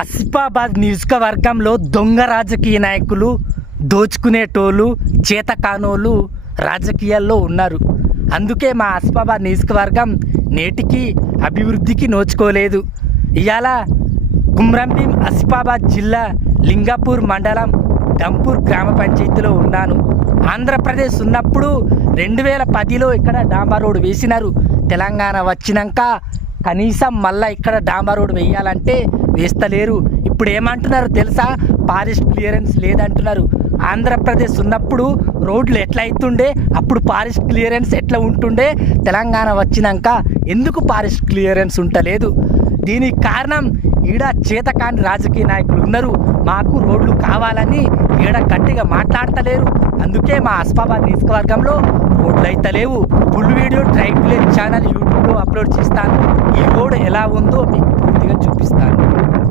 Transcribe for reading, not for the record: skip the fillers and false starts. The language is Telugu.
ఆసిఫాబాద్ నియోజకవర్గంలో దొంగ రాజకీయ నాయకులు, దోచుకునేటోళ్ళు, చేతకానోళ్ళు రాజకీయాల్లో ఉన్నారు. అందుకే మా ఆసిఫాబాద్ నియోజకవర్గం నేటికి అభివృద్ధికి నోచుకోలేదు. ఇవాళ కుమ్రంభీం ఆసిఫాబాద్ జిల్లా లింగాపూర్ మండలం దంపూర్ గ్రామ పంచాయతీలో ఉన్నాను. ఆంధ్రప్రదేశ్ ఉన్నప్పుడు 2010లో ఇక్కడ డాంబర్ రోడ్ వేసినారు. తెలంగాణ వచ్చినాక కనీసం మళ్ళీ ఇక్కడ డాంబర్ రోడ్ వేయాలంటే వేస్తలేరు. ఇప్పుడు ఏమంటున్నారు తెలుసా? ఫారెస్ట్ క్లియరెన్స్ లేదంటున్నారు. ఆంధ్రప్రదేశ్ ఉన్నప్పుడు రోడ్లు ఎట్లా అవుతుండే, అప్పుడు ఫారెస్ట్ క్లియరెన్స్ ఎట్లా ఉంటుండే, తెలంగాణ వచ్చినాక ఎందుకు ఫారెస్ట్ క్లియరెన్స్ ఉంటలేదు? దీనికి కారణం ఈడ చేతకాని రాజకీయ నాయకులు ఉన్నారు. మాకు రోడ్లు కావాలని ఈడ గట్టిగా మాట్లాడతలేరు. అందుకే మా ఆసిఫాబాద్ నియోజకవర్గంలో రోడ్లు అయితే లేవు. Full video tribe village channel యూట్యూబ్లో అప్లోడ్ చేస్తాను. ఈ రోడ్ ఎలా ఉందో మీకు పూర్తిగా చూపిస్తాను.